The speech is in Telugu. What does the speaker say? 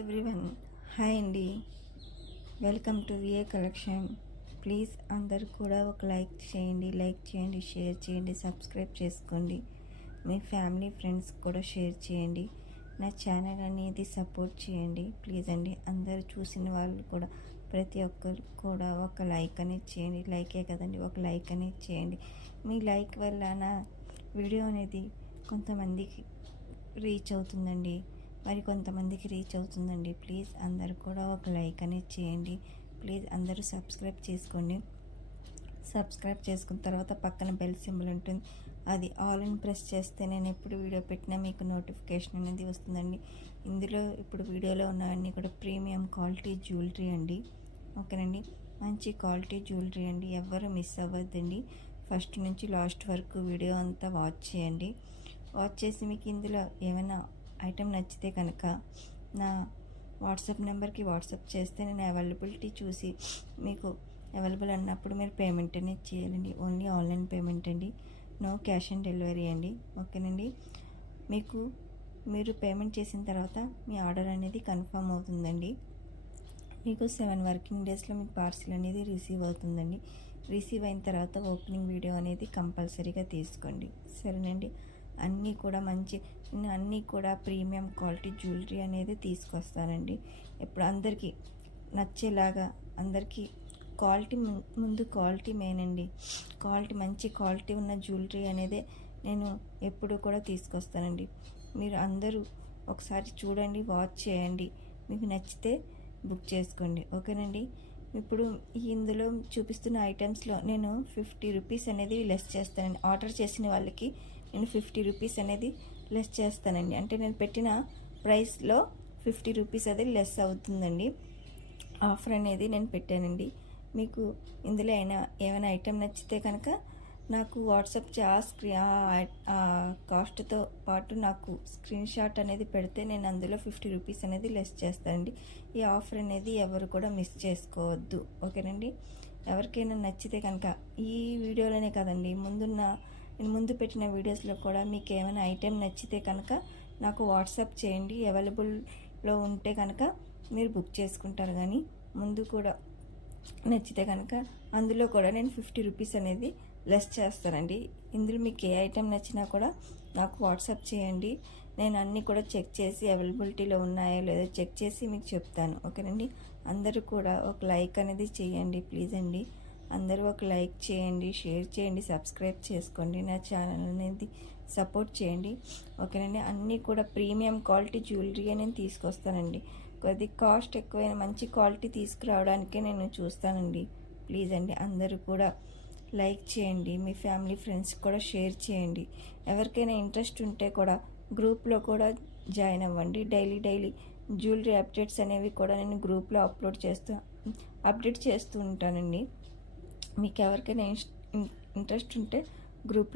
ఎవ్రీవన్, హాయ్ అండి. Welcome to VA collection. Please అందరు కూడా ఒక లైక్ చేయండి, షేర్ చేయండి, సబ్స్క్రైబ్ చేసుకోండి. మీ ఫ్యామిలీ ఫ్రెండ్స్ కూడా షేర్ చేయండి. నా ఛానల్ అనేది సపోర్ట్ చేయండి ప్లీజ్ అండి. అందరు చూసిన వాళ్ళు కూడా ప్రతి ఒక్కరు కూడా ఒక లైక్ అనేది చేయండి. లైకే కదండి, ఒక లైక్ అనేది చేయండి. మీ లైక్ వల్ల నా వీడియో అనేది కొంతమందికి రీచ్ అవుతుందండి, మరి కొంతమందికి రీచ్ అవుతుందండి. ప్లీజ్ అందరు కూడా ఒక లైక్ అనేది చేయండి. ప్లీజ్ అందరూ సబ్స్క్రైబ్ చేసుకోండి. సబ్స్క్రైబ్ చేసుకున్న తర్వాత పక్కన బెల్ సింబల్ ఉంటుంది, అది ఆల్ అని ప్రెస్ చేస్తే నేను ఎప్పుడు వీడియో పెట్టినా మీకు నోటిఫికేషన్ అనేది వస్తుందండి. ఇందులో ఇప్పుడు వీడియోలో ఉన్నవన్నీ కూడా ప్రీమియం క్వాలిటీ జ్యువెలరీ అండి. ఓకేనండి, మంచి క్వాలిటీ జ్యువెలరీ అండి. ఎవరు మిస్ అవ్వద్దండి. ఫస్ట్ నుంచి లాస్ట్ వరకు వీడియో అంతా వాచ్ చేయండి. వాచ్ చేసి మీకు ఇందులో ఏమైనా ఐటెం నచ్చితే కనుక నా వాట్సాప్ నెంబర్కి వాట్సాప్ చేస్తే నేను అవైలబిలిటీ చూసి మీకు అవైలబుల్ అన్నప్పుడు మీరు పేమెంట్ అనేది చేయాలండి. ఓన్లీ ఆన్లైన్ పేమెంట్ అండి, నో క్యాష్ ఆన్ డెలివరీ అండి. ఓకేనండి, మీరు పేమెంట్ చేసిన తర్వాత మీ ఆర్డర్ అనేది కన్ఫర్మ్ అవుతుందండి. మీకు 7 వర్కింగ్ డేస్లో మీకు పార్సిల్ అనేది రిసీవ్ అవుతుందండి. రిసీవ్ అయిన తర్వాత ఓపెనింగ్ వీడియో అనేది కంపల్సరీగా తీసుకోండి, సరేనండి. అన్నీ కూడా ప్రీమియం క్వాలిటీ జ్యువెలరీ అనేది తీసుకొస్తానండి. ఇప్పుడు అందరికీ నచ్చేలాగా, అందరికీ క్వాలిటీ ముందు క్వాలిటీ మెయిన్ అండి. మంచి క్వాలిటీ ఉన్న జ్యువెలరీ అనేది నేను ఎప్పుడు కూడా తీసుకొస్తానండి. మీరు అందరూ ఒకసారి చూడండి, వాచ్ చేయండి, మీకు నచ్చితే బుక్ చేసుకోండి. ఓకేనండి, ఇప్పుడు ఇందులో చూపిస్తున్న ఐటమ్స్లో నేను 50 రూపీస్ అనేది లెస్ చేస్తానండి. ఆర్డర్ చేసిన వాళ్ళకి నేను 50 రూపీస్ అనేది లెస్ చేస్తానండి. అంటే నేను పెట్టిన ప్రైస్లో 50 రూపీస్ అది లెస్ అవుతుందండి. ఆఫర్ అనేది నేను పెట్టానండి. మీకు ఇందులో ఏమైనా ఐటెం నచ్చితే కనుక నాకు వాట్సాప్ ఆ కాస్ట్తో పాటు నాకు స్క్రీన్ షాట్ అనేది పెడితే నేను అందులో 50 రూపీస్ అనేది లెస్ చేస్తానండి. ఈ ఆఫర్ అనేది ఎవరు కూడా మిస్ చేసుకోవద్దు. ఓకేనండి, ఎవరికైనా నచ్చితే కనుక ఈ వీడియోలోనే కదండి, నేను ముందు పెట్టిన వీడియోస్లో కూడా మీకు ఏమైనా ఐటెం నచ్చితే కనుక నాకు వాట్సాప్ చేయండి. అవైలబుల్లో ఉంటే కనుక మీరు బుక్ చేసుకుంటారు. కానీ ముందు కూడా నచ్చితే కనుక అందులో కూడా నేను 50 రూపీస్ అనేది లెస్ చేస్తానండి. ఇందులో మీకు ఏ ఐటెం నచ్చినా కూడా నాకు వాట్సాప్ చేయండి. నేను అన్నీ కూడా చెక్ చేసి అవైలబిలిటీలో ఉన్నాయో లేదో చెక్ చేసి మీకు చెప్తాను. ఓకేనండి, అందరూ కూడా ఒక లైక్ అనేది చేయండి ప్లీజ్ అండి. అందరూ ఒక లైక్ చేయండి, షేర్ చేయండి, సబ్స్క్రైబ్ చేసుకోండి. నా ఛానల్ అనేది సపోర్ట్ చేయండి. ఓకేనండి, అన్నీ కూడా ప్రీమియం క్వాలిటీ జ్యువెలరీ నేను తీసుకొస్తానండి. కొద్ది కాస్ట్ ఎక్కువైన మంచి క్వాలిటీ తీసుకురావడానికే నేను చూస్తానండి. ప్లీజ్ అండి, అందరూ కూడా లైక్ చేయండి, మీ ఫ్యామిలీ ఫ్రెండ్స్ కూడా షేర్ చేయండి. ఎవరికైనా ఇంట్రెస్ట్ ఉంటే కూడా గ్రూప్లో కూడా జాయిన్ అవ్వండి. డైలీ జ్యువెలరీ అప్డేట్స్ అనేవి కూడా నేను గ్రూప్లో అప్డేట్ చేస్తూ ఉంటానండి. మీకు ఎవరికైనా ఇంట్రెస్ట్ ఉంటే గ్రూప్